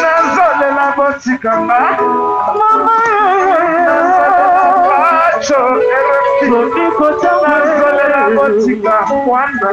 nazolela botikanga mama nazolela botika mwana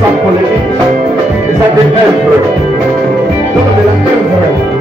sans polémique, et ça fait œuvre. Donc de la œuvre.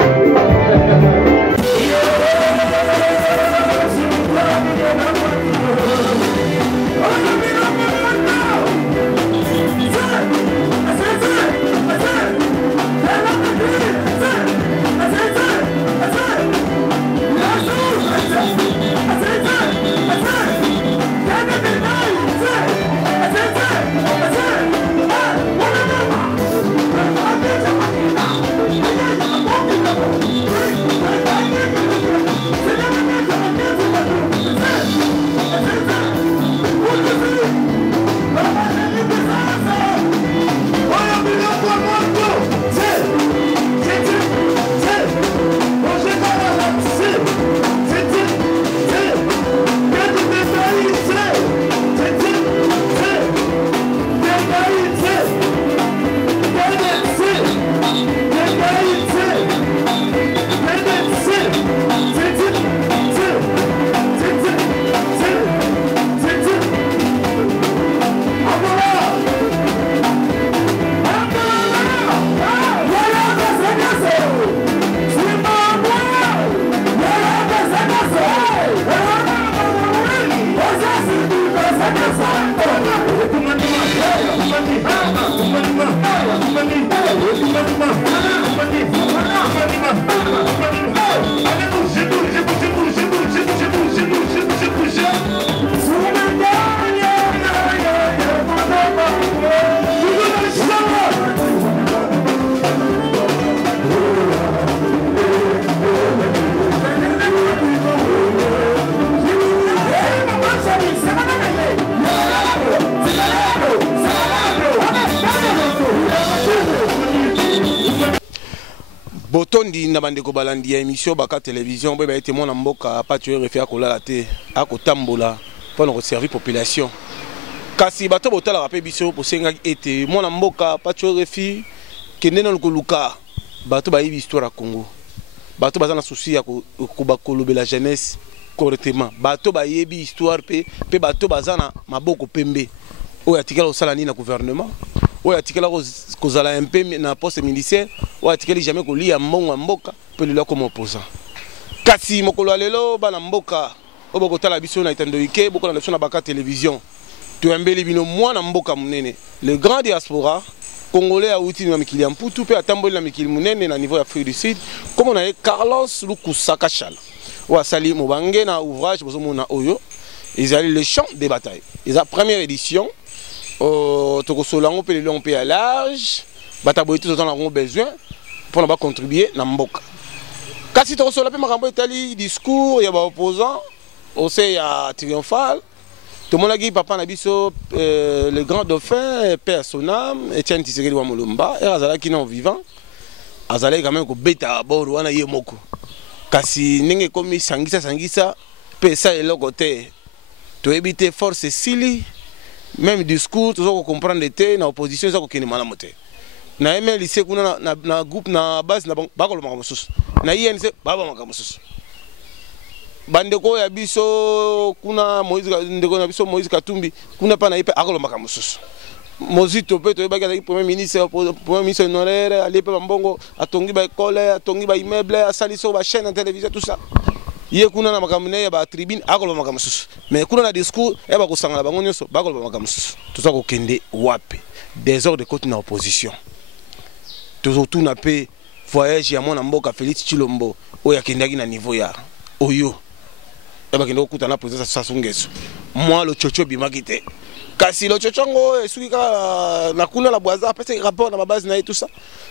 Botondi na bandeko balandi ya émission baka télévision ba été mon mboka pas tu refaire ko la té a ko tambola pour nous servir population kasi bato botala rapé biso pour senga été mon mboka pas tu refi kende na ko luka bato ba yi histoire à Congo bato bazana souci ya ko bakolobe la jeunesse correctement bato ba yebi histoire pe bato bazana maboko pembe o yatikala osala ni na gouvernement ou atikela kozala un peu na poste ministère ou atikeli jamais ko lia mbongo mboka pe lelo comme opposant kasi mokolo lelo bana mboka oboko tala biso na itando ike boko na na baka télévision to embeli bino mwana mboka munene le grand diaspora congolais a outi na mikili mputu pe atamboli na mikili munene na niveau Afrique du Sud comme on a Carlos Lukusaka Chala ou asali mobange na ouvrage bozo mona oyo ils allaient le champ des batailles ils a première édition tokosolango pe lelo pe à large bataboiti tout en besoin pour na contribuer na mboka kasi tokosola pe makambo etali discours ya ba opposant au sein ya triomphal tout le monde a papa na biso le grand dauphin père son âme Etienne Tshisekedi wa Mulumba et azala ki non vivant azala quand même ko beta boro wana ye moko kasi ninge komi sangisa pe ça eloko te to ebite force sili même discours toujours comprendre té na opposition ça ko kini mala moté na eme lycée kuna na groupe na base na bakolo makamususu na INC baba makamususu bandeko ya biso kuna Moïse ndeko na biso Moïse Katumbi kuna pa na ipe akolo makamususu Mozito pe to ebaka na premier ministre honoraire ali pe mbongo atongi ba école atongi ba immeuble asaliso ba chaîne de télévision tout ça ye kuna na makamune ya ba tribune akolo makamususu mais kuna na discours e ba kusangala bango nyoso bakolo makamususu tout ça ko kende wapi désordre côté na opposition toujours tout na pe voyage ya mona mboka Félix Tshilombo oya kendaki na niveau ya oyo e ba kende kuta na président Sassou Nguesso moi le chocho bimakite kasi lo chochongo esuki ka na kuna la boisa parce que rapport na base na tout ça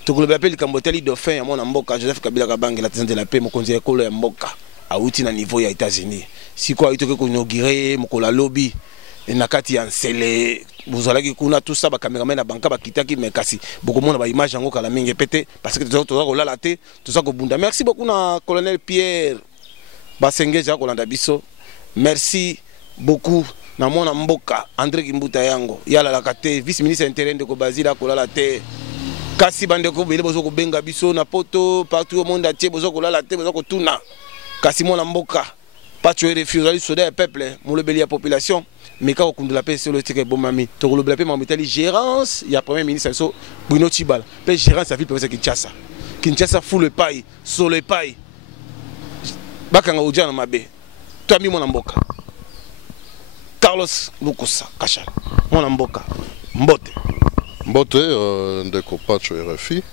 to ko le appel kamboteli dauphin ya mona mboka Joseph Kabila Kabange la président de la paix mokonzi ekolo ya mboka auti na niveau ya États-Unis siko aito ko inauguré mokolo lobby na kati ya nsele bozalaki kuna tout ça ba cameraman na banka bakitaki mais kasi bokomona ba image yango kala mingi pété parce que toza kolala te toza kobunda. Merci beaucoup na colonel Pierre Basengeja kolanda biso. Merci beaucoup na mona mboka André Kimbuta yango yala la kate vice ministre intérieur de ko Bazila kolala te kasi bande ko bele bozo ko benga biso na poto partout au monde atié bozo kolala te bozo ko tuna kasi mona mboka pas tuer refusé soda peuple mon le la population mais quand on la paix sur le ticket bon mami to le paix mamitali gérance il y a premier ministre so Bruno Tibal paix gérance sa ville pour Kinshasa fou le paille sur le paille bakanga ujana mabe toi mi mon mboka Carlos Lukosa Kachal mon mboka mbote ndeko pacho RFI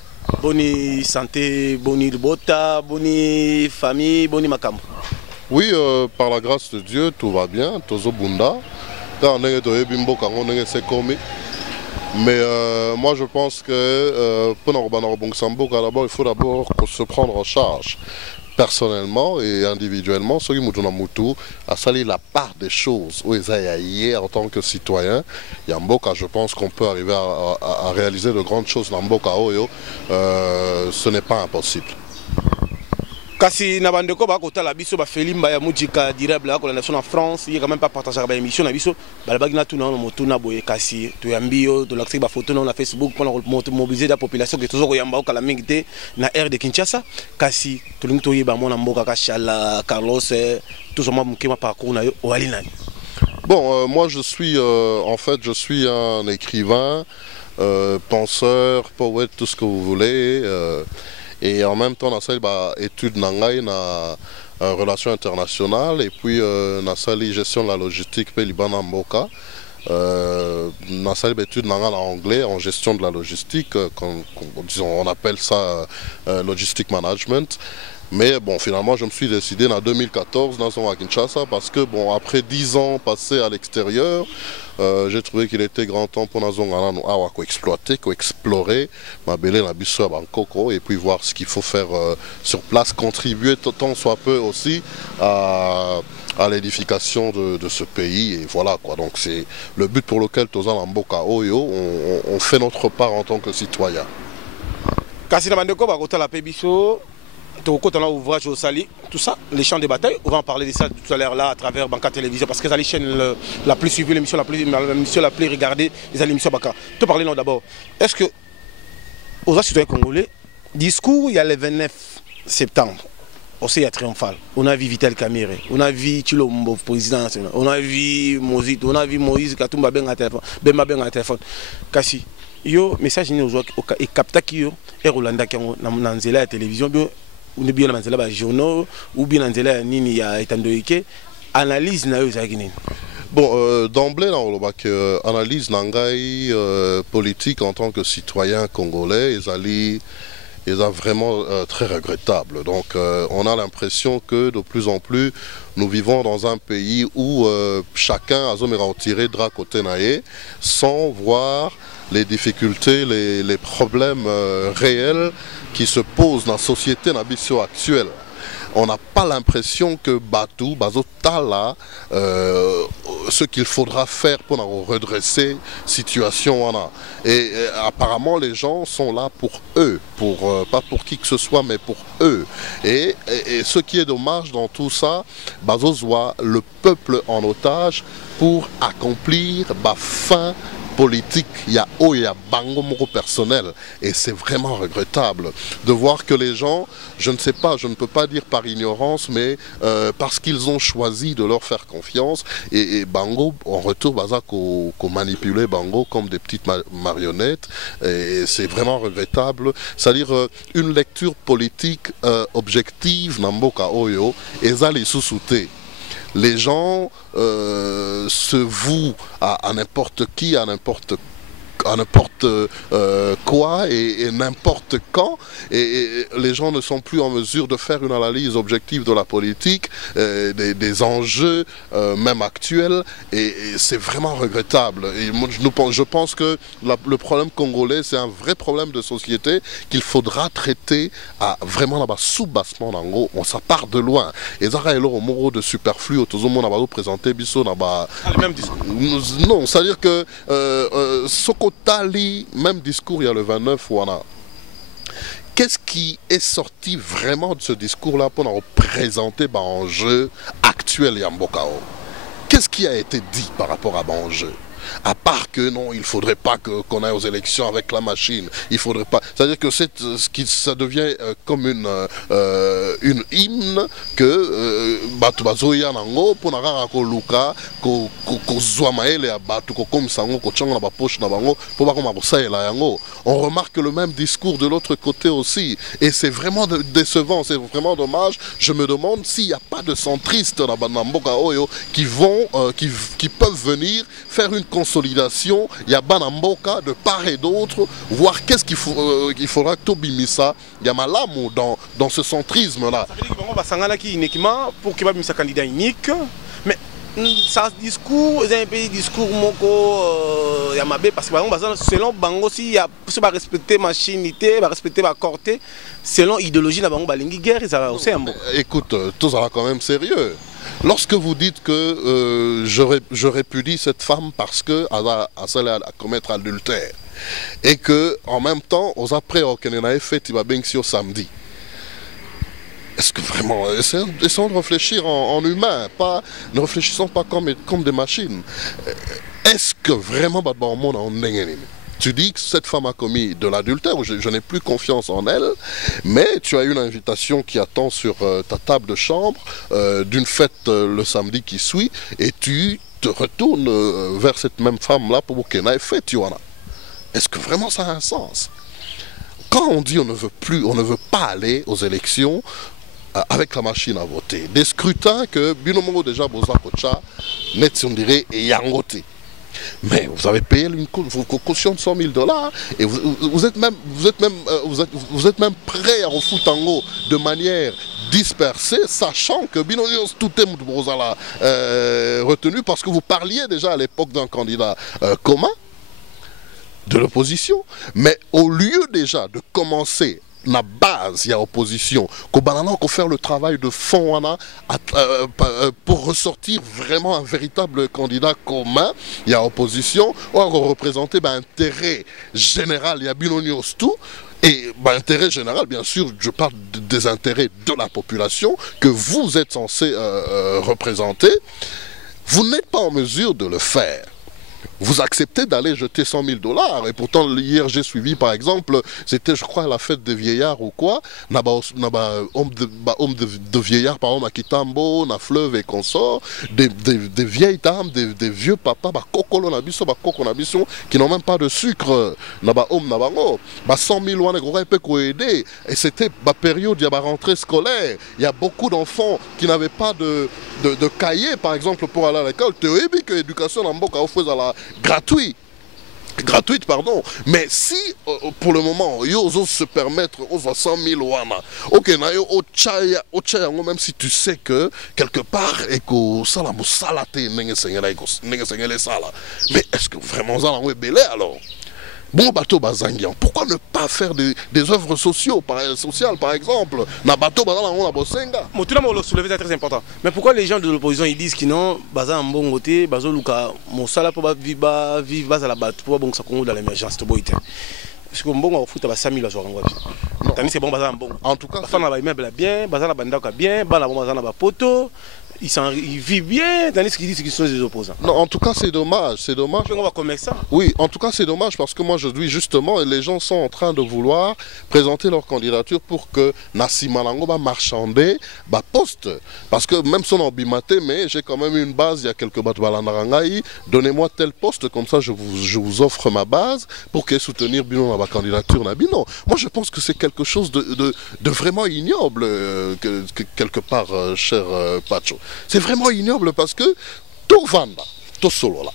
boni santé boni bota boni famille boni makambo. Oui, par la grâce de Dieu, tout va bien. Tozo Bunda. Mais moi, je pense que pour d'abord, il faut d'abord se prendre en charge personnellement et individuellement. Ce qui Mutu a sali la part des choses où ils en tant que citoyen. Yamboka, je pense qu'on peut arriver à réaliser de grandes choses. Namboka Oyo, ce n'est pas impossible. Kasi na bandeko ba kotala biso ba felimba ya mujika durable ko la nation en France il quand même pas partager ba émission na biso ba la bagina tuna moto na boye kasi to yambio de l'accès ba photo na Facebook pour mobiliser la population que toujours yamba ko la mingite na aire de Kinshasa kasi to linto yeba mona mboka kashala Carlos tout ça mukema parcours na yo oalinani. Bon moi je suis en fait je suis un écrivain penseur poète tout ce que vous voulez et en même temps, on a études na relations internationales et puis on a gestion de la logistique pe Liban Mboka. On a études en anglais en gestion de la logistique, on appelle ça logistic management. Mais bon, finalement, je me suis décidé en 2014 dans Kinshasa parce que bon, après 10 ans passés à l'extérieur, j'ai trouvé qu'il était grand temps pour nous exploiter, explorer, m'abeler la biso à Bangkok et puis voir ce qu'il faut faire sur place, contribuer tant soit peu aussi à l'édification de ce pays et voilà quoi. Donc c'est le but pour lequel Tozan Mboka Oyo, on fait notre part en tant que citoyen. Kasi na bandeko ba kota la pebiso quand on a ouvrage au Sali, tout ça, les champs de bataille, on va en parler de ça tout à l'heure là à travers Banca Télévision parce que c'est la chaîne la plus suivie, l'émission la plus regardée, les émissions Banca. Te parler non d'abord. Est-ce que aux citoyens congolais, discours il y a le 29 septembre, aussi il y a triomphal. On a vu Vital Kamerhe, on a vu Chilombo président, on a vu Mozit, on a vu Moïse Katumba ben à téléphone, Bemba ben à téléphone. Kasi yo message ni aux et capta ki yo et Rolanda ki na nzela ya télévision ou bien dans les journaux ou bien dans les nini ya etandoike analyse na yo zaki nini. Bon d'emblée dans le analyse nangai politique en tant que citoyen congolais ils sont vraiment très regrettable. Donc on a l'impression que de plus en plus nous vivons dans un pays où chacun a tiré de côté naé sans voir les difficultés, les problèmes réels qui se posent dans la société actuelle. On n'a pas l'impression que Batou, Bazotala, ce qu'il faudra faire pour redresser la situation. Et apparemment, les gens sont là pour eux, pas pour qui que ce soit, mais pour eux. Et ce qui est dommage dans tout ça, Bazos voit le peuple en otage pour accomplir la fin politique, il y a bango moko personnel et c'est vraiment regrettable de voir que les gens, je ne sais pas, je ne peux pas dire par ignorance, mais parce qu'ils ont choisi de leur faire confiance et bango en retour baza qu'on manipuler bango comme des petites marionnettes et c'est vraiment regrettable. C'est-à-dire une lecture politique objective namboka oyo ezali sous-souté. Les gens se vouent à n'importe qui, à n'importe quoi et n'importe quand, et les gens ne sont plus en mesure de faire une analyse objective de la politique, des enjeux même actuels, et c'est vraiment regrettable. Et moi, je pense que le problème congolais, c'est un vrai problème de société qu'il faudra traiter à vraiment là-bas sous-bassement d'ango. Ça part de loin. Et ça, il au mot de superflu, tout le monde va présenter biso là-bas. Le même discours. Non, c'est-à-dire que Sokotali, même discours il y a le 29 Wana. Qu'est-ce qui est sorti vraiment de ce discours-là pour nous présenter l'enjeu actuel Yambokao? Qu'est-ce qui a été dit par rapport à l'enjeu? À part que non, il ne faudrait pas qu'on aille aux élections avec la machine. Il faudrait pas. C'est-à-dire que ça devient comme une hymne que Batubazoya Nango pour Nara Luka, ko Zouamaele à Batu, comme Sango, ko Tchang na poche na bango, pour pas qu'on ça et la Yango. On remarque le même discours de l'autre côté aussi. Et c'est vraiment décevant, c'est vraiment dommage. Je me demande s'il n'y a pas de centristes dans Banamboka Oyo qui peuvent venir faire une consolidation, il y a Banamboka de part et d'autre, voir qu'est-ce qu'il faudra que Tobimisa, il y a Malamu dans ce centrisme-là. Ça veut dire que Basangala qui uniquement pour qu'il y ait un candidat unique, mais ça discours, c'est un peu discours moko Yamabe parce que selon Bango si il y a respecter ma chinité, respecter ma corté, selon idéologie na Bango balingi guerre, ça aussi un bon. Écoute, tout ça va quand même sérieux. Lorsque vous dites que je répudie cette femme parce qu'elle a commettre adultère et que en même temps, aux après qu'elle a fait, il va bien sur samedi. Est-ce que vraiment, essayons de réfléchir en humain, ne réfléchissons pas comme des machines. Est-ce que vraiment, tu dis que cette femme a commis de l'adultère, je n'ai plus confiance en elle, mais tu as une invitation qui attend sur ta table de chambre d'une fête le samedi qui suit, et tu te retournes vers cette même femme-là pour qu'elle ait fait, tu en as. Est-ce que vraiment ça a un sens? Quand on dit on ne veut pas aller aux élections avec la machine à voter, des scrutins que Binomo déjà Boza Kocha, net on dirait et Yangote. Mais vous avez payé vos cautions de 100 000 $, et vous êtes même prêt à refoutre en haut de manière dispersée, sachant que Binonios tout est retenu parce que vous parliez déjà à l'époque d'un candidat commun de l'opposition. Mais au lieu déjà de commencer la base, il y a opposition. Qu'on faire le travail de fond pour ressortir vraiment un véritable candidat commun, il y a opposition. On va représenter intérêt général, il y a Binonios tout. Et intérêt général, bien sûr, je parle des intérêts de la population que vous êtes censé représenter. Vous n'êtes pas en mesure de le faire. Vous acceptez d'aller jeter 100 000 $. Et pourtant, hier, j'ai suivi, par exemple, c'était, je crois, la fête des vieillards ou quoi. Homme de vieillards, par exemple, à Kitambo, na fleuve et consorts. Des vieilles dames, des vieux papas, kokolo nabiso, koko nabiso, qui n'ont même pas de sucre. 100 000 aider. Et c'était la période de la rentrée scolaire. Il y a beaucoup d'enfants qui n'avaient pas de cahiers, par exemple, pour aller à l'école. Tu as vu que l'éducation en Mboka offre à la gratuite, pardon. Mais si pour le moment ils osent se permettre aux 100 000 wana, ok, même si tu sais que quelque part et que ça la mais est-ce que vraiment ça la belé alors? Bon bateau bazangian, pourquoi ne pas faire des œuvres sociales par exemple? Na bateau bazangian la bosenga. Motuna mo le soulever c'est très important. Mais pourquoi les gens de l'opposition ils disent qu'ils n'ont bazan bon côté, bazo luka mon sala pour vivre base à la bateau pour bon ça Congo dans l'émergence de boité. Parce que bon on fout à 5 000 à soir en tandis c'est bon bazan bon. En tout cas, femme va immeuble bien, bazan la banda bien, bana bon bazan la poto. Ils vivent bien, tandis qu'ils disent qu'ils sont des opposants. Non, en tout cas, c'est dommage. C'est dommage. On va commettre ça. Oui, en tout cas, c'est dommage parce que moi, je dis justement, les gens sont en train de vouloir présenter leur candidature pour que Nassi Malango va marchander, va poste. Parce que même si on a bimaté, mais j'ai quand même une base, il y a quelques batbalandarangaï, donnez-moi tel poste, comme ça, je vous offre ma base pour qu'elle soutenir Bino dans ma candidature. Non, moi, je pense que c'est quelque chose de vraiment ignoble, quelque part, cher Pacho. C'est vraiment ignoble parce que tout vanda, tout solo là.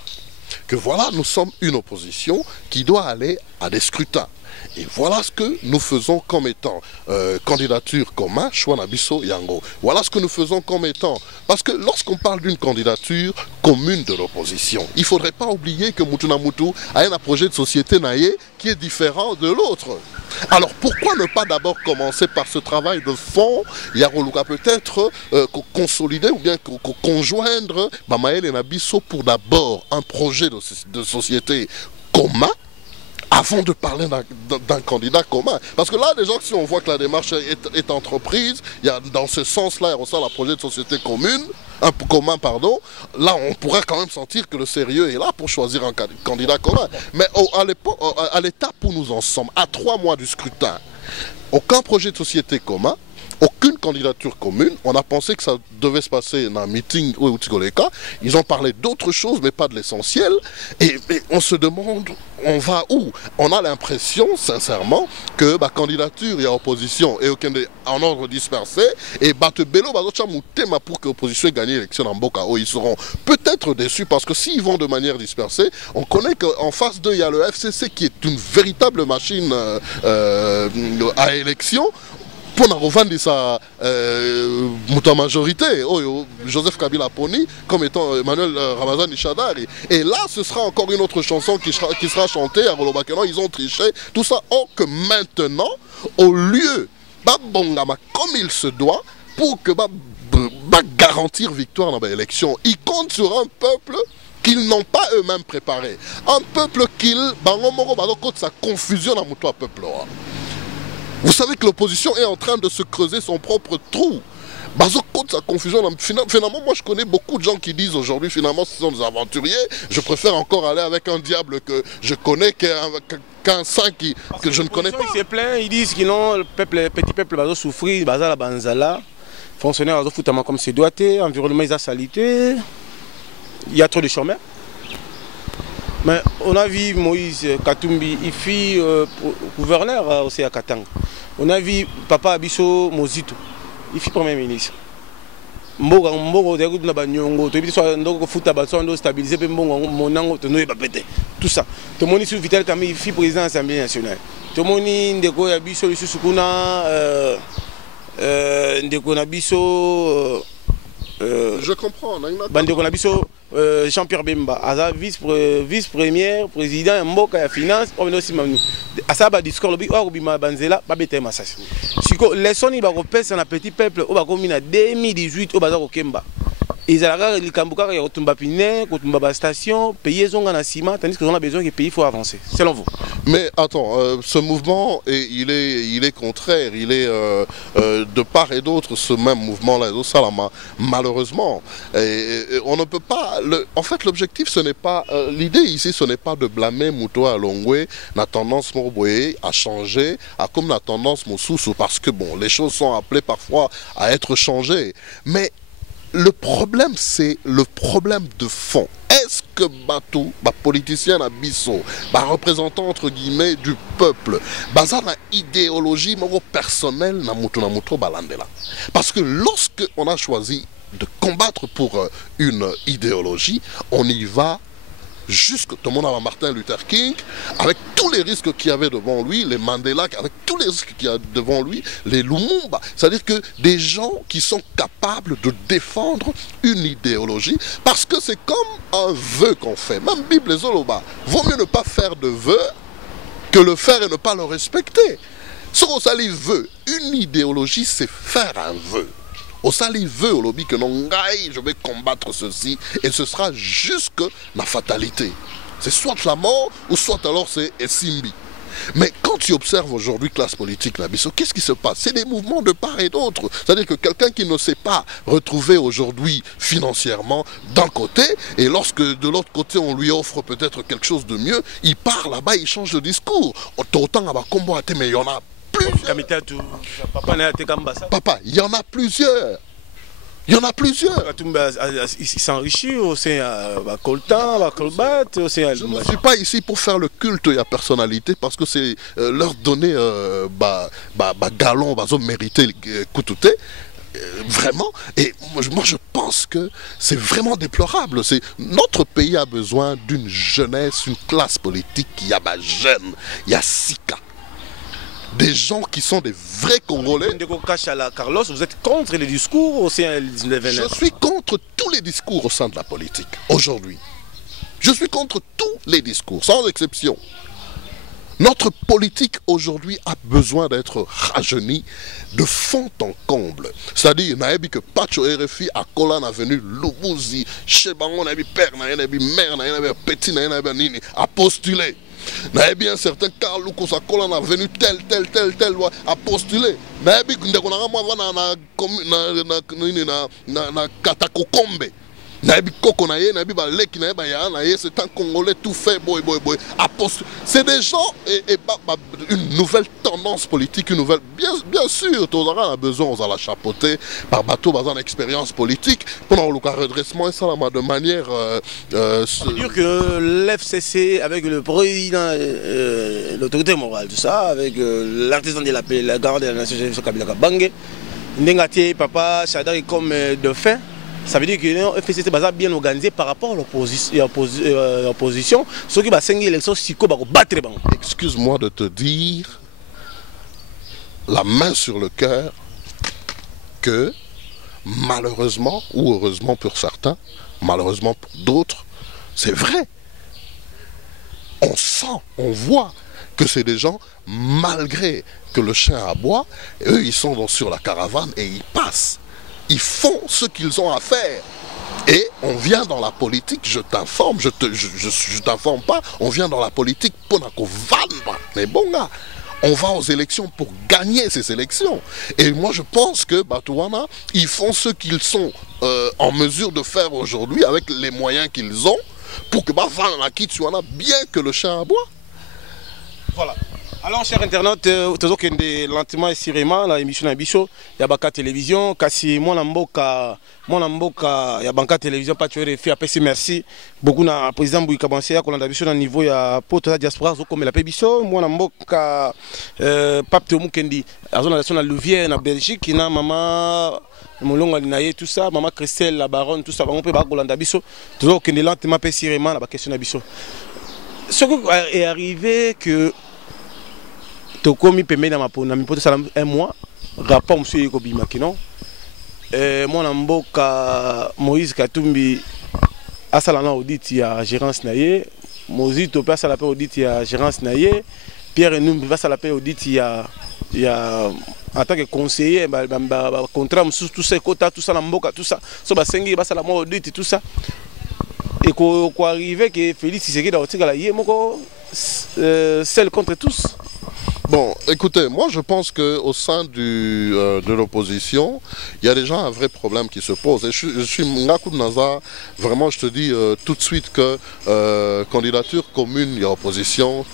que voilà, nous sommes une opposition qui doit aller à des scrutins. Et voilà ce que nous faisons comme étant candidature commun, Chouanabiso Yango. Voilà ce que nous faisons comme étant. Parce que lorsqu'on parle d'une candidature commune de l'opposition, il ne faudrait pas oublier que Mutuna Mutu a un projet de société naïe qui est différent de l'autre. Alors pourquoi ne pas d'abord commencer par ce travail de fond, Yaroluka peut-être consolider ou bien conjoindre Bamaël et Nabiso pour d'abord un projet de société commun, avant de parler d'un candidat commun. Parce que là, déjà, si on voit que la démarche est entreprise, il y a, dans ce sens-là, il ressort un projet de société commune, commun, pardon, là, on pourrait quand même sentir que le sérieux est là pour choisir un candidat commun. Mais à l'étape où nous en sommes, à 3 mois du scrutin, aucun projet de société commun, aucune candidature commune. On a pensé que ça devait se passer dans un meeting au Tigoleka. Ils ont parlé d'autres choses, mais pas de l'essentiel. Et on se demande, on va où? On a l'impression, sincèrement, que la candidature et opposition est en ordre dispersé. Et Batebelo, pour que l'opposition ait gagné l'élection en Boka, ils seront peut-être déçus parce que s'ils vont de manière dispersée, on connaît qu'en face d'eux, il y a le FCC qui est une véritable machine à élection. Pour nous revendre sa majorité, Joseph Kabila Poni, comme étant Emmanuel Ramazan Ishadari. Et là, ce sera encore une autre chanson qui sera chantée à Rolobakeno, ils ont triché, tout ça. Or que maintenant, au lieu, comme il se doit, pour que garantir victoire dans l'élection, ils comptent sur un peuple qu'ils n'ont pas eux-mêmes préparé. Un peuple sa confusion dans le peuple. Vous savez que l'opposition est en train de se creuser son propre trou. Sa confusion, finalement, moi je connais beaucoup de gens qui disent aujourd'hui, finalement, ce sont des aventuriers. Je préfère encore aller avec un diable que je connais qu'un saint que je ne connais pas. Ils se plaignent, ils disent que non, le petit peuple va souffrir, la banzala, fonctionnaires va foutre comme c'est doit être, environnement ils a salité, il y a trop de chômeurs. Mais on a vu Moïse Katumbi, il fit gouverneur aussi à Katanga. On a vu Papa Abisso Mozito, il fit Premier ministre. Tout ça. Tout le monde sous Vital Kamé, il fit président de l'Assemblée nationale. Tout le monde Ndeko Abisso, il Sukuna, Ndeko Abisso. Je comprends. Jean-Pierre Bemba, vice-premier, président, Mboka finance, on a aussi Mamou. À ça, discours, le Bima Banzela, Babete Massas. Si les sons, il va repasser un petit peuple, au Bakomine à 2018 au Bazar au Kemba. Ils ont les Kambuka, ils ont Piné, Kotumba Station, payer Zonga Nassima, tandis qu'on a besoin que le pays faut avancer, selon vous. Mais attends, ce mouvement, il est contraire, il est de part et d'autre, ce même mouvement-là, malheureusement. On ne peut pas. En fait, l'objectif, ce n'est pas. L'idée ici, ce n'est pas de blâmer Mouto Alongwe, la tendance Morboye à changer, à comme la tendance Moussoussou, parce que bon, les choses sont appelées parfois à être changées. Mais le problème, c'est le problème de fond. Est-ce que Batou, politicien à Bisso, représentant entre guillemets du peuple, basé na idéologie personnelle na muto balandela? Parce que lorsque on a choisi de combattre pour une idéologie, on y va jusque tout le monde à Martin Luther King, avec tous les risques qu'il y avait devant lui, les Mandela, avec tous les risques qu'il y a devant lui, les Lumumba. C'est-à-dire que des gens qui sont capables de défendre une idéologie, parce que c'est comme un vœu qu'on fait. Même Bible et Zoloba, vaut mieux ne pas faire de vœu que le faire et ne pas le respecter. Ce qu'on s'allie veut, une idéologie, c'est faire un vœu. Au sali veut au lobby que non, je vais combattre ceci et ce sera jusque la fatalité. C'est soit la mort ou soit alors c'est Simbi. Mais quand tu observes aujourd'hui classe politique, qu'est-ce qui se passe? C'est des mouvements de part et d'autre. C'est-à-dire que quelqu'un qui ne s'est pas retrouvé aujourd'hui financièrement d'un côté, et lorsque de l'autre côté on lui offre peut-être quelque chose de mieux, il part là-bas, il change de discours. Autant à combo mais il y en a Papa, il y en a plusieurs. Il y en a plusieurs. Il s'enrichit au sein de Coltan, Colbat. Je ne suis pas ici pour faire le culte et la personnalité parce que c'est leur donner galon, mériter Koutouté. Vraiment. Et moi je pense pense que c'est vraiment déplorable. Notre pays a besoin d'une jeunesse, une classe politique qui a ma jeune, il y a Sika. Des gens qui sont des vrais Congolais. Carlos, vous êtes contre les discours au sein de l'événement? Je suis contre tous les discours au sein de la politique, aujourd'hui. Je suis contre tous les discours, sans exception. Notre politique aujourd'hui a besoin d'être rajeunie de fond en comble. C'est-à-dire, naebi que Pacho RFI à Kolan a venu Lubuzi, Chebango naebi père, naebi mère, naebi petit, naebi nini, a postulé. Naebi un certain Karl Lucas à Kolan a venu tel loi a postulé. Naebi ndekona mwa na Katakokombe. C'est un Congolais tout fait, c'est des gens et une nouvelle tendance politique, une nouvelle, bien sûr, on a besoin de la chapeauter par bateau, dans une expérience politique, pendant le redressement et ça de manière. C'est-à-dire que l'FCC avec le président, l'autorité morale, tout ça, avec l'artisan de la paix, la garde de la nation, Kabila Kabange, Ndengati, Papa, Chadari comme de fin. Ça veut dire que le FCC est bien organisé par rapport à l'opposition. Ceux qui vont gagner l'élection, c'est qu'ils vont battre. Excuse-moi de te dire, la main sur le cœur, que malheureusement, ou heureusement pour certains, malheureusement pour d'autres, c'est vrai. On sent, on voit que c'est des gens, malgré que le chien aboie, eux ils sont sur la caravane et ils passent. Ils font ce qu'ils ont à faire. Et on vient dans la politique, je t'informe, je t'informe pas, on vient dans la politique pour qu'on vendre. Mais bon gars, on va aux élections pour gagner ces élections. Et moi je pense que Batouana, ils font ce qu'ils sont en mesure de faire aujourd'hui avec les moyens qu'ils ont pour que Batouana quitte bien que le chien aboie. Voilà. Alors, chers internautes, toujours que lentement et sérieusement, la émission Nabicho, il y a Banca Télévision, Kassi, mon amboka, il y a Banca Télévision, pas tu veux faire, merci. Beaucoup na président Bouika Bansea, qu'on a d'habitude au niveau, il y a Poto Diaspora, comme la Pébicho, mon amboka, Pape Théo Mukendi, à la nation de Louvière, en Belgique, qui n'a maman, Molonga Linaye, tout ça, maman Christelle, la baronne, tout ça, on peut pas qu'on a d'habitude, toujours que lentement et sérieusement, la question Nabicho. Ce qui est arrivé que Tokomi permet dans ma un mois, rapport monsieur Yekobima non. Mon amboka Moïse Katumbi a salana audit ya gérance naie, Moïse Topé a salapé audit ya gérance naie, Pierre Numbi va salapé audit ya en tant que conseiller contrat tout ça quota tout ça l'amboka tout ça so basengi va salama audit tout ça. Et quoi arriver que Félix Tshisekedi a otika la yé moko seul contre tous. Bon, écoutez, moi je pense qu'au sein de l'opposition, il y a déjà un vrai problème qui se pose. Et je suis Ngakou Naza, vraiment je te dis tout de suite que candidature commune, il y a opposition,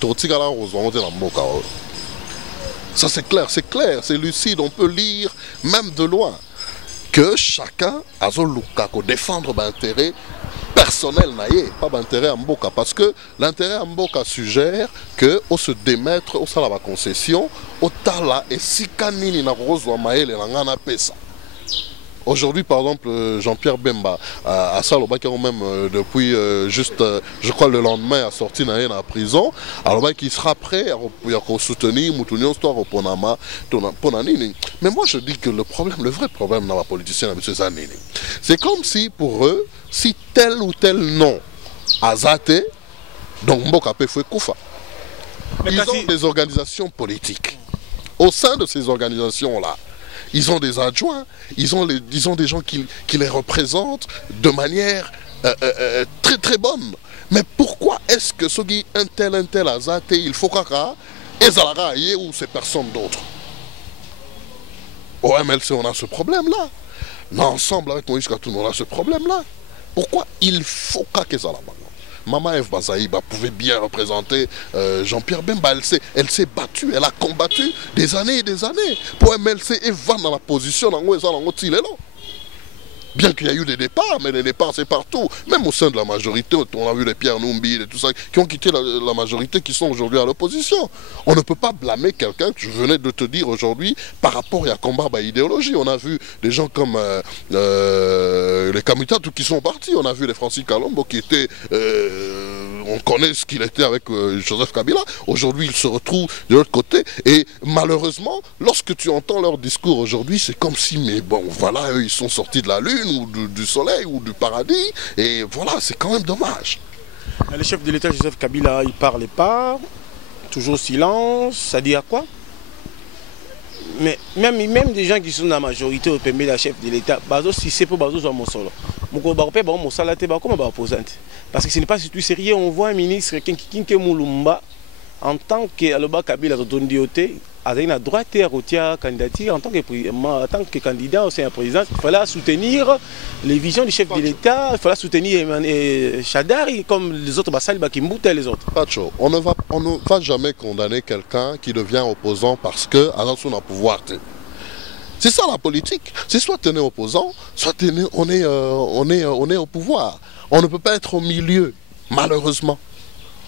ça c'est clair, c'est lucide, on peut lire même de loin que chacun a défendre l'intérêt personnel pas d'intérêt à Mboka, parce que l'intérêt à Mboka suggère que on se démettre au salaba concession au tala et si kanini na rozo maele na ngana pesa. Aujourd'hui, par exemple, Jean-Pierre Bemba à Saloba qui même depuis juste, je crois le lendemain a sorti na la prison, alors qui sera prêt à soutenir Moutounion histoire au Ponama, Ponanini. Mais moi je dis que le vrai problème dans la politicien c'est comme si pour eux, si tel ou tel nom a zaté, donc Mboka peut faire Koufa. Ils ont des organisations politiques. Au sein de ces organisations-là, ils ont des adjoints, ils ont des gens qui les représentent de manière très très bonne. Mais pourquoi est-ce que ce qui un tel a zaté, il faut qu'à et Zalara ou ces personnes d'autres? Au MLC, on a ce problème-là. Mais ensemble avec Moïse Katoum, on a ce problème-là. Pourquoi il faut qu'à Zalara? Maman Eve Bazaïba pouvait bien représenter Jean-Pierre Bemba. Elle s'est battue, elle a combattu des années et des années pour MLC et va dans la position dans où elle est. Bien qu'il y a eu des départs, mais les départs c'est partout. Même au sein de la majorité, on a vu les Pierre Numbi et tout ça, qui ont quitté la majorité, qui sont aujourd'hui à l'opposition. On ne peut pas blâmer quelqu'un, je venais de te dire aujourd'hui, par rapport à combat idéologie. On a vu des gens comme les Kamitatou qui sont partis. On a vu les Francis Kalombo qui étaient... on connaît ce qu'il était avec Joseph Kabila. Aujourd'hui, ils se retrouvent de l'autre côté. Et malheureusement, lorsque tu entends leur discours aujourd'hui, c'est comme si, mais bon, voilà, eux, ils sont sortis de la Lune, ou du soleil, ou du paradis. Et voilà, c'est quand même dommage. Le chef de l'État, Joseph Kabila, il ne parlait pas. Toujours silence. Ça dit à quoi? Mais même des gens qui sont dans la majorité au PMB, la chef de l'État, si c'est pour Bazo, parce que ce n'est pas du tout sérieux. On voit un ministre qui Moulumba en tant que Kabila a une droite à candidature en tant que candidat au sein de la présidence. Il fallait soutenir les visions du chef de l'État, il fallait soutenir Chadari comme les autres Bassali Bakimbuta et les autres. Pacho, on ne va jamais condamner quelqu'un qui devient opposant parce que alors on a pouvoir. C'est ça la politique. C'est soit tu es opposant, soit on est au pouvoir. On ne peut pas être au milieu, malheureusement.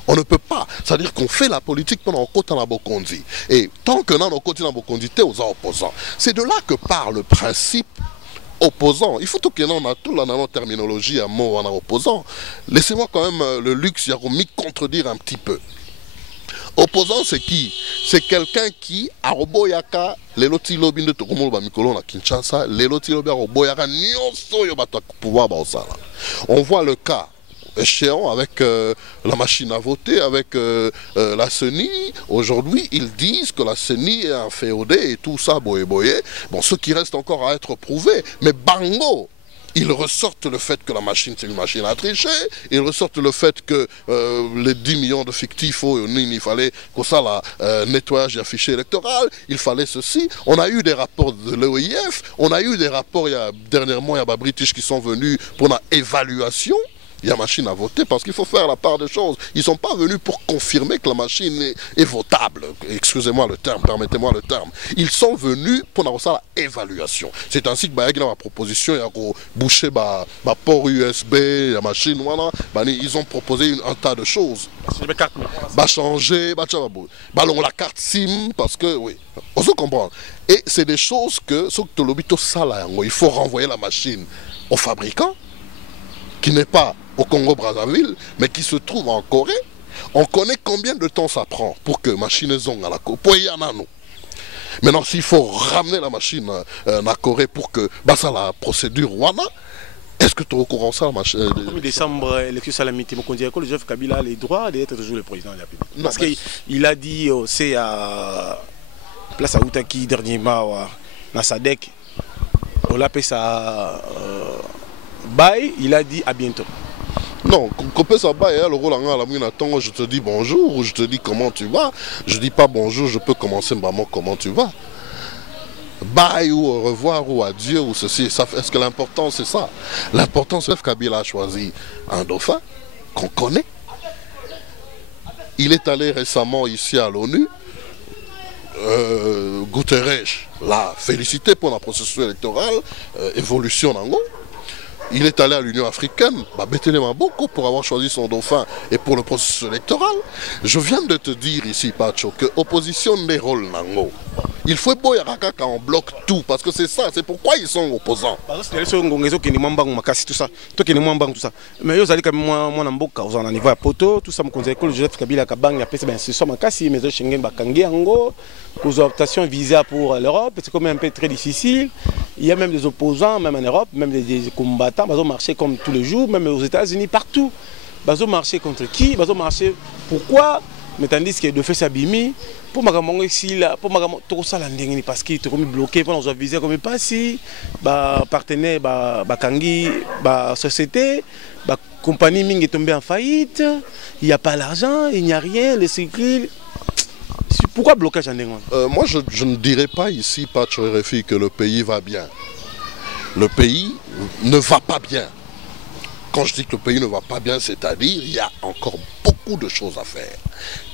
On ne peut pas. C'est-à-dire qu'on fait la politique pendant qu'on côté dans Bokondi. Et tant que dans côté dans Bokondi, tu es aux opposants. C'est de là que part le principe opposant. Il faut que nous a tout la terminologie à mot en opposant. Laissez-moi quand même le luxe, il y a mis contredire un petit peu. Opposant, c'est qui? C'est quelqu'un qui, à Roboyaka, les lotis lobby de Tokomo Mikolo na Kinshasa, les lotis lobby à Roboyaka, nyonso yo bata pouvoir ba osala. On voit le cas échéant avec la machine à voter, avec la CENI. Aujourd'hui, ils disent que la CENI est inféodée et tout ça, boye. Bon, ce qui reste encore à être prouvé. Mais bango, ils ressortent le fait que la machine, c'est une machine à tricher. Ils ressortent le fait que les 10 millions de fictifs, il fallait que ça, la nettoyage des fichiers électoraux, il fallait ceci. On a eu des rapports de l'OIF, on a eu des rapports, dernièrement, il y a des British qui sont venus pour une évaluation. Il y a machine à voter parce qu'il faut faire la part des choses. Ils ne sont pas venus pour confirmer que la machine est votable. Excusez-moi le terme, permettez-moi le terme. Ils sont venus pour avoir ça l'évaluation. C'est ainsi que dans ma proposition, il y a bouché le port USB, la machine, voilà. Ils ont proposé un tas de choses. Changer, la carte SIM, parce que, oui, on se comprend. Et c'est des choses que, il faut renvoyer la machine au fabricant, qui n'est pas au Congo-Brazzaville, mais qui se trouve en Corée. On connaît combien de temps ça prend pour que machine zong à la Corée. Maintenant, s'il faut ramener la machine à Corée pour que ça la procédure Wana, est-ce que tu es au courant ça, la machine? En décembre, l'élection Salamité, le chef Kabila a les droits d'être toujours le président de la République. Parce qu'il a dit, c'est à place à Outaki, dernièrement, dans Sadek, on l'appelle ça. Bye, il a dit à bientôt. Non, je te dis bonjour ou je te dis comment tu vas. Je dis pas bonjour, je peux commencer maman comment tu vas. Bye ou au revoir ou adieu ou ceci. Est-ce que l'important c'est ça? L'important c'est que Kabila a choisi un dauphin qu'on connaît. Il est allé récemment ici à l'ONU. Guterres l'a félicité pour le processus électoral, évolution en haut. Il est allé à l'Union africaine, beaucoup pour avoir choisi son dauphin et pour le processus électoral. Je viens de te dire ici, Pacho, que l'opposition n'est rôle nango. Il faut que on bloque tout, parce que c'est ça, c'est pourquoi ils sont opposants. Mais vous allez quand même moi en boka, vous en niveau à poto, tout ça me conseille que le Joseph Kabila Kabang a fait ce soir makasi, mais Schengen bakangi ango, aux optations visa pour l'Europe, c'est quand même un peu très difficile. Il y a même des opposants, même en Europe, même des combattants, ils ont marché comme tous les jours, même aux États-Unis, partout. Ils ont marché contre qui? Ils ont marché pourquoi? Mais tandis que de fait s'abîmer, pour ma ici là, pour ma tout ça parce qu'il est bloqué pour nos visées comme pas si, partenaire, kangi, société, compagnie Ming est tombée en faillite, il n'y a pas l'argent, il n'y a rien, les cycles. Pourquoi blocage en moi je ne dirais pas ici, Pacho RFI, que le pays va bien. Le pays ne va pas bien. Quand je dis que le pays ne va pas bien, c'est-à-dire il y a encore beaucoup de choses à faire.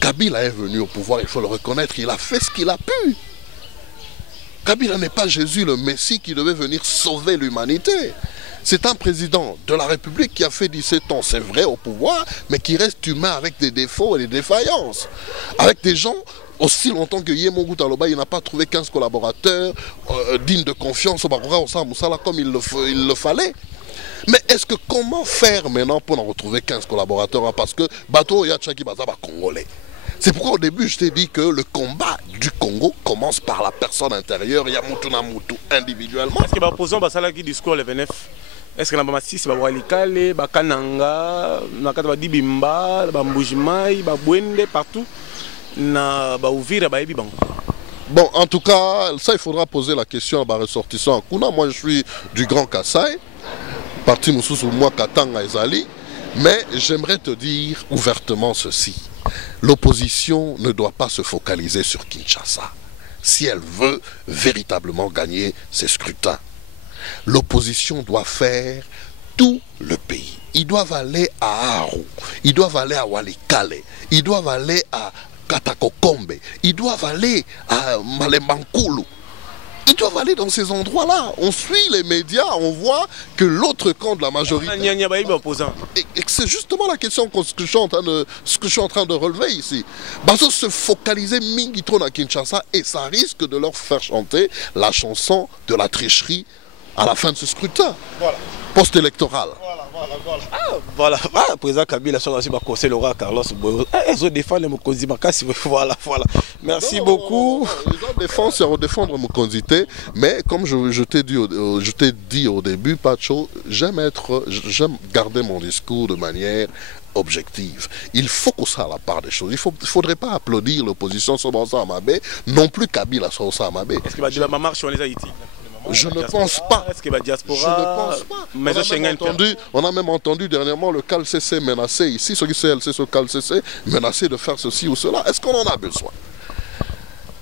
Kabila est venu au pouvoir, il faut le reconnaître, il a fait ce qu'il a pu. Kabila n'est pas Jésus le Messie qui devait venir sauver l'humanité. C'est un président de la République qui a fait 17 ans, c'est vrai, au pouvoir, mais qui reste humain avec des défauts et des défaillances. Avec des gens, aussi longtemps que Yemongu Taloba, il n'a pas trouvé 15 collaborateurs dignes de confiance au Baroura, au Samoussala, comme il le fallait. Mais est-ce que comment faire maintenant pour en retrouver 15 collaborateurs? Parce que Bato Yachaki Bazaba Congolais. C'est pourquoi au début je t'ai dit que le combat du Congo commence par la personne intérieure, Yamutu Namutu individuellement. Est-ce que l'opposant va qui discours le 29? Est-ce que la Mamassi va voir les Kale, Bakananga, Nakata Dibimba, Bambujimai, Babwende, partout? Bon, en tout cas, ça il faudra poser la question à ma ressortissant. Moi je suis du Grand Kassai, parti Moussous moi Katanga Ezali, mais j'aimerais te dire ouvertement ceci. L'opposition ne doit pas se focaliser sur Kinshasa si elle veut véritablement gagner ses scrutins. L'opposition doit faire tout le pays. Ils doivent aller à Aru, ils doivent aller à Walikale, ils doivent aller à Katakokombe, ils doivent aller à Malemankulu. Ils doivent aller dans ces endroits-là. On suit les médias, on voit que l'autre camp de la majorité... Et c'est justement la question que je suis en train de relever ici. Bazo se focaliser Mingitron à Kinshasa et ça risque de leur faire chanter la chanson de la tricherie à la fin de ce scrutin. Voilà. Post-électoral. Voilà. Président Kabila, c'est Laura Carlos Boyo. Ils ont défendu Mokonzi Makasi. Voilà. Merci beaucoup. Ils ont défendu, c'est redéfendre Mokonzité. Mais comme je t'ai dit au début, Pacho, j'aime garder mon discours de manière objective. Il faut qu'on soit à la part des choses. Il ne faudrait pas applaudir l'opposition sur Bansa Amabé, non plus Kabila sur Bansa Amabé. Est-ce qu'il va dire ma marche sur les Haïti? Je ne pense pas. Est-ce qu'il va diaspora? Je ne pense pas. On a même entendu dernièrement le CALCC menacé ici, ce qui c'est ce CALCC menacé de faire ceci ou cela. Est-ce qu'on en a besoin?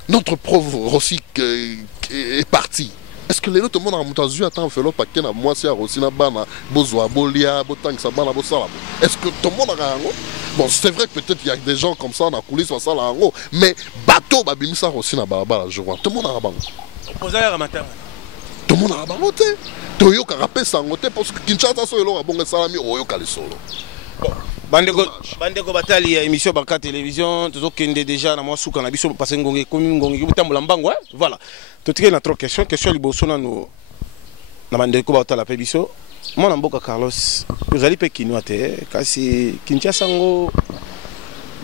Notre pauvre Rossi est parti. Est-ce que les autres monde a monté à temps fait l'autre paquet na moi c'est à Rossi na bana bozoa bolia botang sa bana bosala. Est-ce que tout le monde a un bon, c'est vrai que peut-être il y a des gens comme ça dans la coulisse ça là en haut, mais bateau babimisa Rossi na balabala je vois tout le monde a bango. Opposant à matin. Tout le monde a bangoté. Toyo karapé sangoté parce que Kinshasa so elo abonga salami oyo kalisolo. Bandeko batali ya émission Baka télévision toujours kende déjà na moi souka na biso passer ngonge komi ngonge ki butambola mbango voilà. Totike na trop question liboso na no na bandeko batala pe biso. Mwana mboka Carlos ozali pe kinwa te kasi Kinshasa ngo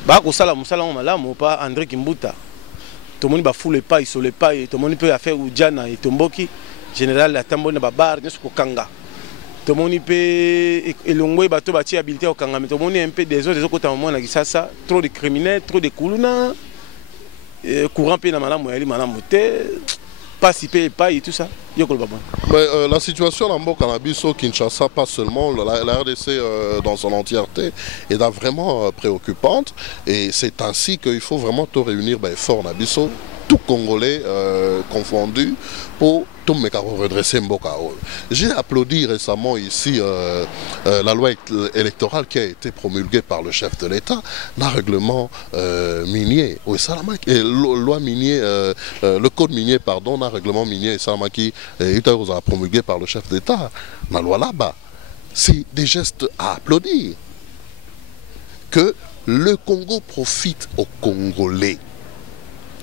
ba ko sala musala malamu pa André Kimbuta. Tomoni ba foule pas isole pas tomoni pe affaire Ujana et Tomboki général la tambo na babar nesko kanga. Tomoni pe elongwe bato bati habilité au kanga mais tomoni un peu des autres côté moment na kisasa trop de criminels, trop de kuluna courant pe na malamu yali malamu te pas si pe pas et tout ça. Mais la situation dans le cannabis au Kinshasa, pas seulement la RDC dans son entièreté, est vraiment préoccupante et c'est ainsi qu'il faut vraiment tout réunir fort Nabiso, tout Congolais confondu pour tout me redresser Mbokao. J'ai applaudi récemment ici la loi électorale qui a été promulguée par le chef de l'État, le règlement minier, loi minier, le code minier, pardon, le règlement minier Salamaki a promulgué par le chef d'État. La loi là-bas, c'est des gestes à applaudir. Que le Congo profite aux Congolais.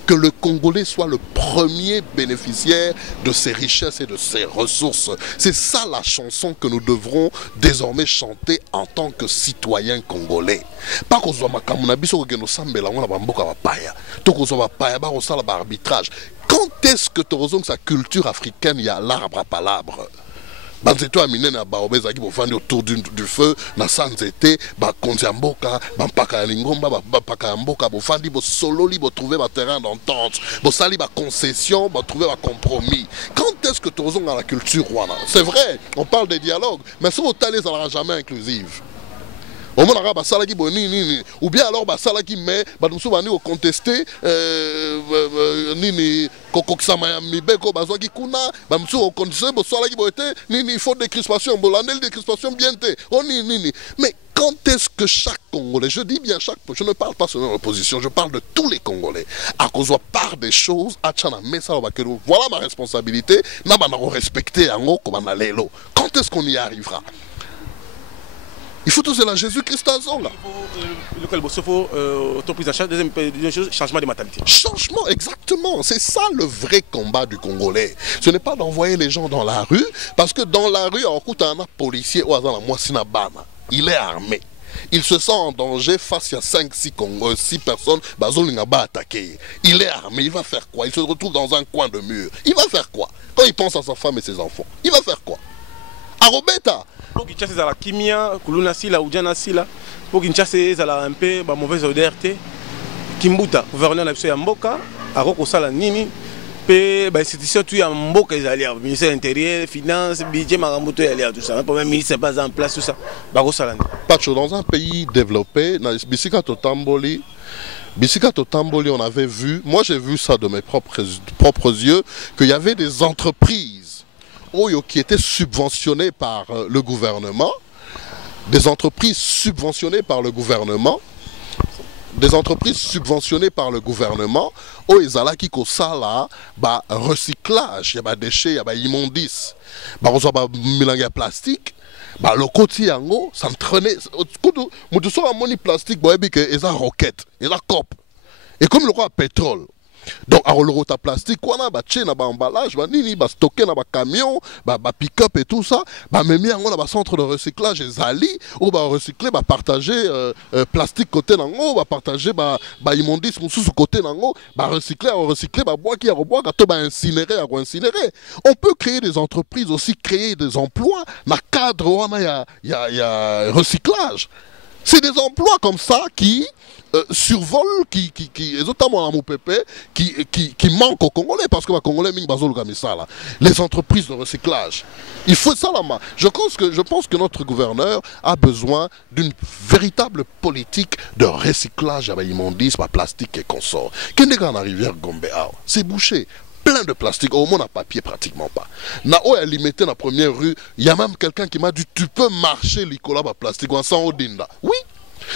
Que le Congolais soit le premier bénéficiaire de ses richesses et de ses ressources. C'est ça la chanson que nous devrons désormais chanter en tant que citoyens congolais. Pas qu'on soit makamunabiso que nous sommes là, on a bamboka bapaya. Tout qu'on soit bapaya, bah on sala arbitrage. Quand est-ce que tu as sa culture africaine, il y a l'arbre à palabre? Banzeto amine na baobeza qui bofandi autour du feu na sanzete ba konziamboka ba mpaka lingomba ba paka mboka bofandi bo solo li bo trouver ba terrain d'entente bo sali ba concession ba trouver ba compromis. Quand est-ce que tu as dans la culture rwanda? C'est vrai, on parle des dialogues, mais si vous allez ça n'era jamais inclusive. Au moins, on a salaki boni ou bien alors salaki mais badumsu bani au contester nini kokokisama mibeko bazwaki kuna bamsu au contester bo salaki boete nini il faut des crispations bolandel des crispations bien té on nini mais quand est-ce que chaque Congolais, je dis bien chaque, je ne parle pas seulement de l'opposition, je parle de tous les Congolais, à cause de part des choses, voilà ma responsabilité, n'a pas respecter en haut comme un alélo. Quand est-ce qu'on y arrivera? Il faut tous la Jésus-Christ à Zonga. Deuxième chose, changement de mentalité. Changement, exactement. C'est ça le vrai combat du Congolais. Ce n'est pas d'envoyer les gens dans la rue, parce que dans la rue, on coûte un policier ou un il est armé. Il se sent en danger face à 5-6 personnes. Il est armé. Il va faire quoi? Il se retrouve dans un coin de mur. Il va faire quoi? Quand il pense à sa femme et ses enfants, il va faire quoi? Arobeta. Pour qu'il chasse la kimia, kuluna sila ou jana sila, pour qu'il chasse un peu la mauvaise odeur, Kimbuta, gouverneur de la Mboka, à Rokosala Nini, puis l'institution tout en Mboka, ils allaient au ministère de l'Intérieur, Finances, budget, Maramoto, ils allaient tout ça. Pour même ministre, pas en place, tout ça. Pacho, dans un pays développé, dans Bisika Totamboli, on avait vu, moi j'ai vu ça de mes propres yeux, qu'il y avait des entreprises qui étaient subventionnées par le gouvernement, des entreprises subventionnées par le gouvernement, où ils allaient qui sala recyclage, il y a des déchets, il y a des immondices, il y a plastique. Le côté yango s'entraîner mutu so amoni plastique boyebi que eza roquette eza cop et comme le roi pétrole donc à le rota plastique wana ba tche na ba emballage ba nini ba stocker na ba camion ba pick-up et tout ça ba memi yango na ba centre de recyclage ezali ou ba recycler ba partager plastique côté nango ba partager ba immondice mususu côté nango ba recycler ba bois qui a rebois to ba incinérer on peut créer des entreprises aussi créer des emplois na cadre wana ya recyclage. C'est des emplois comme ça qui survolent, qui manquent aux Congolais, parce que les Congolais, les entreprises de recyclage. Il faut ça là-bas. Je pense que notre gouverneur a besoin d'une véritable politique de recyclage avec immondices, plastique et consorts. Qu'est-ce que la rivière Gombe a? C'est bouché. Plein de plastique, au moins à papier pratiquement pas. Nao est limité dans la première rue, il y a même quelqu'un qui m'a dit tu peux marcher l'icola plastique en sans odinda. Oui.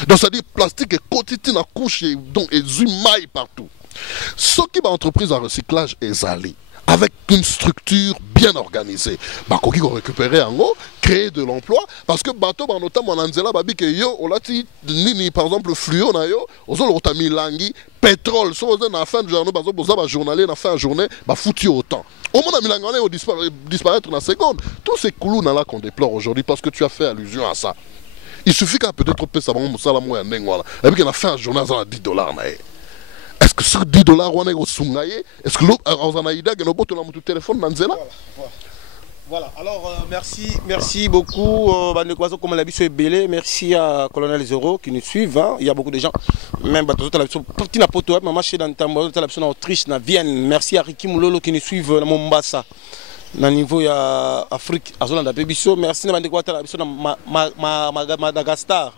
Donc ça dit plastique est quotidien à couche donc et maille partout. Ce qui est entreprise à recyclage est allé avec une structure bien organisée. Qui vont récupérer en haut, créer de l'emploi, parce que bateau notamment en Anzela babi que yo olati nini par exemple fluo na yo, ozo lotami langi pétrole, so ozo na fin de journée par exemple ozo ba journalier na fin de journée ba foutu autant. Au moins na milangane au disparaître na seconde. Tous ces coulous là qu'on déplore aujourd'hui parce que tu as fait allusion à ça. Il suffit qu'à peut-être pe ça ba mo sala mo ya ndengwala. Et puis que na fin de journée ça $10 na. Est-ce que sur $10 on est au Sungaye? Est-ce que l'autre en Aïda que nos bottes ont mon téléphone Nanzela? Voilà, alors merci beaucoup. Comme la est belé, merci à Colonel Zoro qui nous suivent. Hein. Il y a beaucoup de gens, même petit napoto, ma marché dans Tambo, en Autriche, en Vienne. Merci à Riki Moulolo qui nous suivent dans Mombasa. Dans le niveau Afrique, à Zolanda Pébiso. Merci à Madagascar.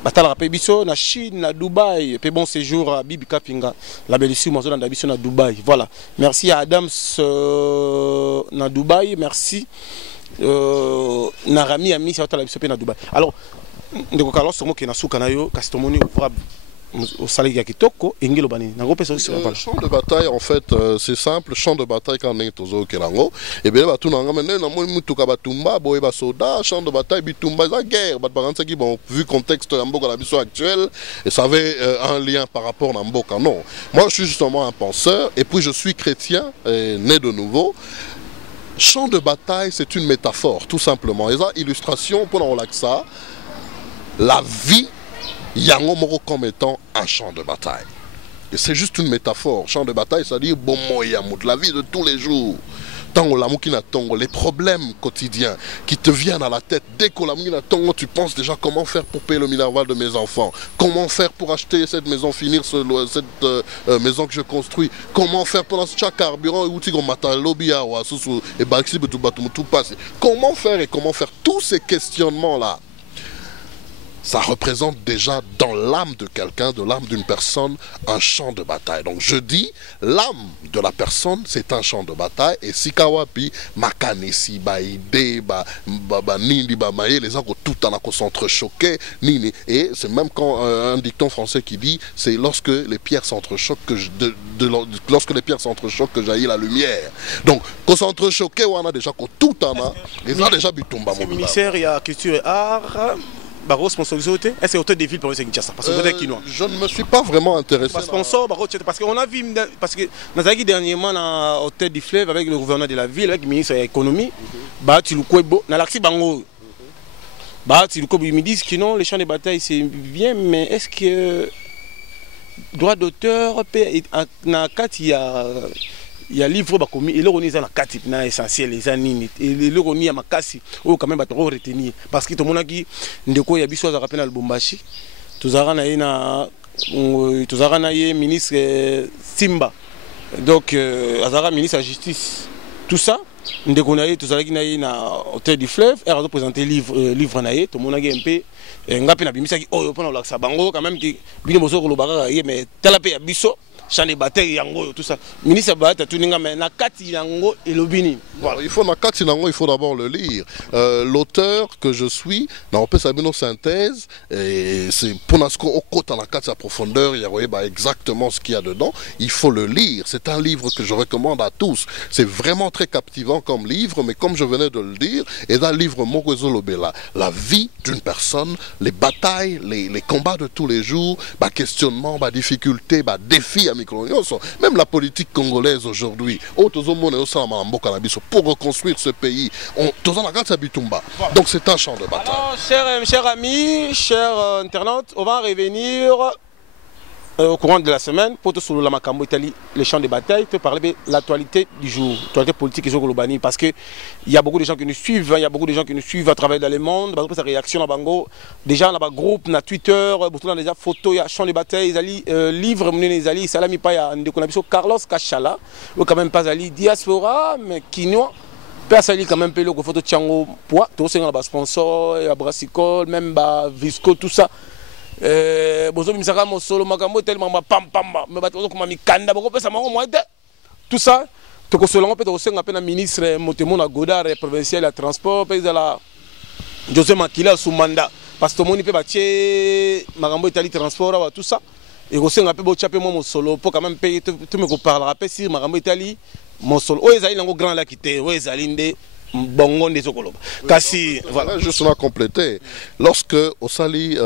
Batala Pébiso, na Chine, na Dubaï, puis bon séjour à Bibi Kapinga, la bellissime dans na Dubaï. Voilà. Merci à Adams na Dubaï, merci. Na Rami Ami, c'est na Dubaï. Alors, ndeko Carlos somo ke na suka na yo, kastomoni ouvra au salé ya kitoko, engelo bani. Na gope so champ de bataille en fait, c'est simple, champ de bataille quand on est au Kelango. Et bien là tout na ngamené na mo mutuka batumba, boye ba soda, champ de bataille bitumba la guerre, bat baranza qui bon vu contexte ya mboka la mission actuelle et ça avait un lien par rapport à mboka. Non. Moi je suis justement un penseur et puis je suis chrétien, né de nouveau. Champ de bataille, c'est une métaphore, tout simplement. Et ça, illustration, pour en relaxer, la vie, yango moro comme étant un champ de bataille. Et c'est juste une métaphore. Champ de bataille, c'est-à-dire bon moyamout, la vie de tous les jours. Tant les problèmes quotidiens qui te viennent à la tête, dès que la tongo, tu penses déjà comment faire pour payer le minerval de mes enfants, comment faire pour acheter cette maison, finir cette maison que je construis, comment faire pour acheter carburant et comment faire tous ces questionnements-là. ça représente déjà dans l'âme de quelqu'un, de l'âme d'une personne, un champ de bataille. Donc je dis, l'âme de la personne, c'est un champ de bataille. Et si kawapi, makanesi, baïdé, nini, maye, les gens tout en a s'entrechoquer, nini. Et c'est même quand un dicton français qui dit, c'est lorsque les pierres s'entrechoquent que lorsque les pierres s'entrechoquent que jaillit la lumière. Donc, qu'on s'entrechoquer, on a déjà tout en a. Les gens déjà bitumba. Le ministère, il y a culture et art. Baro sponsorisé. Est-ce que auteur des villes pour les Kinshasa? Parce que je ne me suis pas vraiment intéressé. Sponsor, parce qu'on a vu, parce que nous avons dernièrement dans l'hôtel du fleuve avec le gouverneur de la ville, avec le ministre de l'économie, tu le connais, dans l'axi bango. Tu le me disent que non, les champs de bataille c'est bien, mais est-ce que droit d'auteur, il y a livre bakomi et l'on est dans la carte essentiel les années et l'on est à ma casse ou quand même trop retenir parce que tout le monde qui ndeko ya biso za rappel Lubumbashi tuzara na ministre Simba donc azara ministre de la justice tout ça ndeko na tuzara ki na hôtel du fleuve et a présenté livre na tout le monde qui un peu ngapi na bimisa ki oyo pona la bango quand même qui bino boso ko lobaka mais tala pe ya biso champ de bataille yango tout ça ministre bata tuninga mais na kati yango et lobini voilà il faut na kati yango il faut d'abord le lire l'auteur que je suis na opé sabino synthèse et c'est pour nasko au côté na kati à profondeur il y a exactement ce qu'il y a dedans il faut le lire c'est un livre que je recommande à tous c'est vraiment très captivant comme livre mais comme je venais de le dire et dans le livre Mokozo Lobela la vie d'une personne les batailles les combats de tous les jours questionnement difficultés défis même la politique congolaise aujourd'hui, pour reconstruire ce pays, donc c'est un champ de bataille. Alors, chers amis, chers internautes, on va revenir au courant de la semaine pour te soulever la Macambo Italie, les champs de bataille, te parler de l'actualité du jour, l'actualité politique et globale, parce qu'il y a beaucoup de gens qui nous suivent, il y a beaucoup de gens qui nous suivent à travers dans le monde, parce que sa réaction à Bango, déjà dans le groupe, dans Twitter, beaucoup déjà photos, il y a champs de bataille, livres, les alliés, Salami Paya, Carlos Cachala, ou quand même pas Ali, diaspora, mais Quinoa. Personne quand même le photo Tchango poids, tout ça dans sponsor, il brassicole, même Visco, tout ça. Solo makambo tellement pam mais comme mikanda ça tout ça to selon peut aussi un ministre Motemona Godard provincial à transport pays de la José Makila sous mandat parce que mon peut battre makambo Italie transport tout ça et aussi un peu bochaper mon solo pour quand même payer tout me parlera pas si makambo Italie mon solo oh ezali ngo grand la quitté oh ezali ndé bongo des okoloba kasi voilà juste à compléter lorsque Osali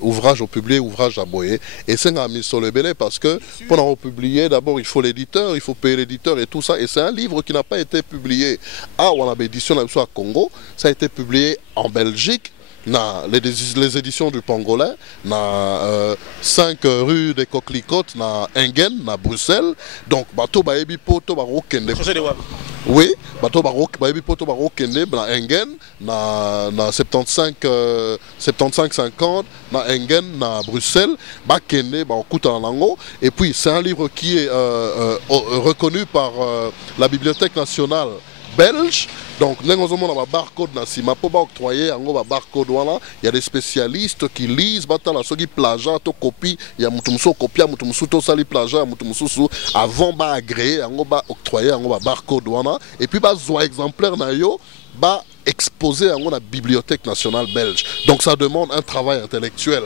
ouvrage au publié ouvrage à boyer et c'est un mis sur le belé parce que pour en publier d'abord il faut l'éditeur il faut payer l'éditeur et tout ça et c'est un livre qui n'a pas été publié à Wanaba édition à Congo ça a été publié en Belgique les éditions du Pangolais, 5 rue des Coquelicotes, na Engen, na Bruxelles. Donc, bateau baebi poto baro kende. Oui, bateau poto baro kende, na Engen, na 75 50, na Engen, na Bruxelles, ba kende, ba okuta nango. Et puis, c'est un livre qui est reconnu par la Bibliothèque nationale belge. Donc, nous avons un barcode pour octroyer un barcode. Il y a des spécialistes qui lisent, qui plagiat, copie, il y a mutumso copia, mutumso to sali plagiat, mutumso avant d'agréer, octroyer un barcode. Et puis, un exemplaire exposé à la Bibliothèque nationale belge. Donc, ça demande un travail intellectuel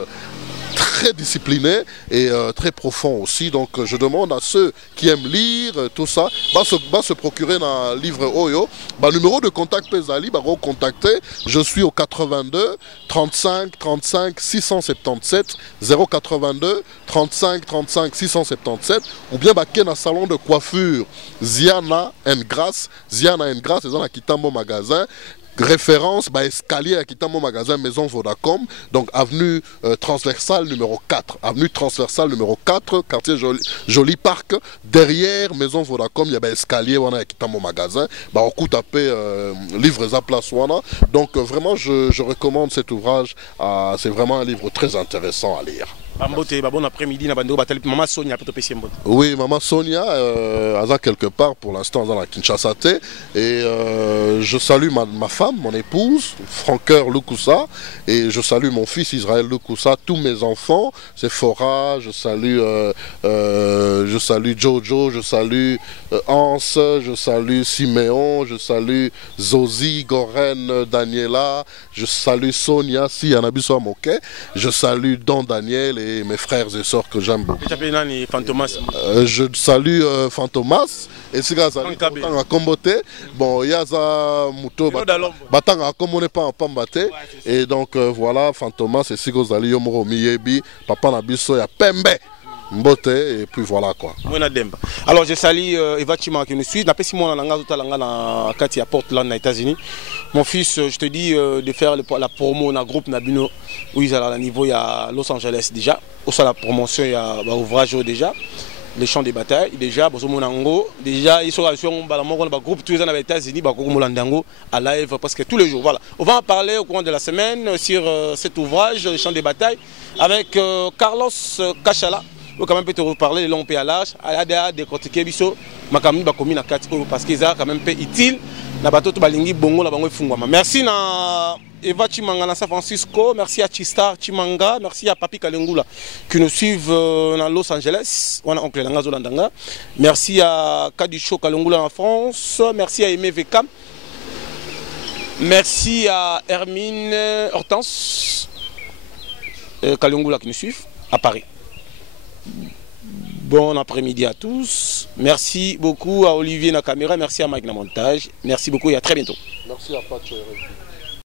très discipliné et très profond aussi. Donc je demande à ceux qui aiment lire tout ça, se procurer un livre Oyo. Numéro de contact Pesali, recontacter. Je suis au 82 35 35 677 082 35 35 677 ou bien un salon de coiffure Ziana Grasse, c'est dans la Kitambo magasin. Référence, escalier à Kitamo magasin Maison Vodacom, donc avenue transversale numéro 4. Avenue transversale numéro 4, quartier Joli Parc. Derrière Maison Vodacom, il y a escalier à Kitamo magasin. On coûte à payer livres à place. Donc vraiment, je recommande cet ouvrage. C'est vraiment un livre très intéressant à lire. Bon après-midi, Maman Sonia, oui, Maman Sonia, a quelque part pour l'instant dans la Kinshasa. Et je salue ma femme, mon épouse, Francoeur Lukusa, et je salue mon fils Israël Lukusa, tous mes enfants, c'est Fora, je salue Jojo, je salue Hans, je salue Siméon, je salue Zozi, Goren, Daniela, je salue Sonia, si Yanabiso Moke, je salue Don Daniel et mes frères et sœurs que j'aime beaucoup. Je salue Fantomas et c'est grâce à Kombote. Bon, il y a ça Muto Batanga comme on n'est pas en Pambate. Et donc voilà, Fantomas et Sigozali Yomoro Miyebi, Papa Nabiso ya Pembe. Mbote et puis voilà quoi. Alors je salue Eva Chima qui nous suit. N'a pas si moi na Katia Portland aux États-Unis. Mon fils, je te dis de faire la promo dans le groupe Nabino où ils sont à niveau il y a Los Angeles déjà. Aussi la promotion il y a ouvrage déjà. Les champs de bataille déjà déjà ils sont sur le groupe tous les ans aux États-Unis à live parce que tous les jours voilà. On va en parler au cours de la semaine sur cet ouvrage les champs de bataille avec Carlos Kachala. Quand même peut reparler de long péalage à décortiquer biso makamni ba commune 4 parce qu'ils ont quand même peu utile na bato to balingi bongo la bango fungwama. Merci na Eva Chimanga na San Francisco, merci à Chistar Chimanga, merci à Papi Kalengula qui nous suivent dans Los Angeles, on a oncle Langa Zolandanga. Merci à Kadicho Kalengula en France, merci à Aimé Vekam. Merci à Hermine Hortense Kalengula qui nous suivent à Paris. Bon après-midi à tous. Merci beaucoup à Olivier na caméra, merci à Mike na montage. Merci beaucoup et à très bientôt. Merci à Pacho.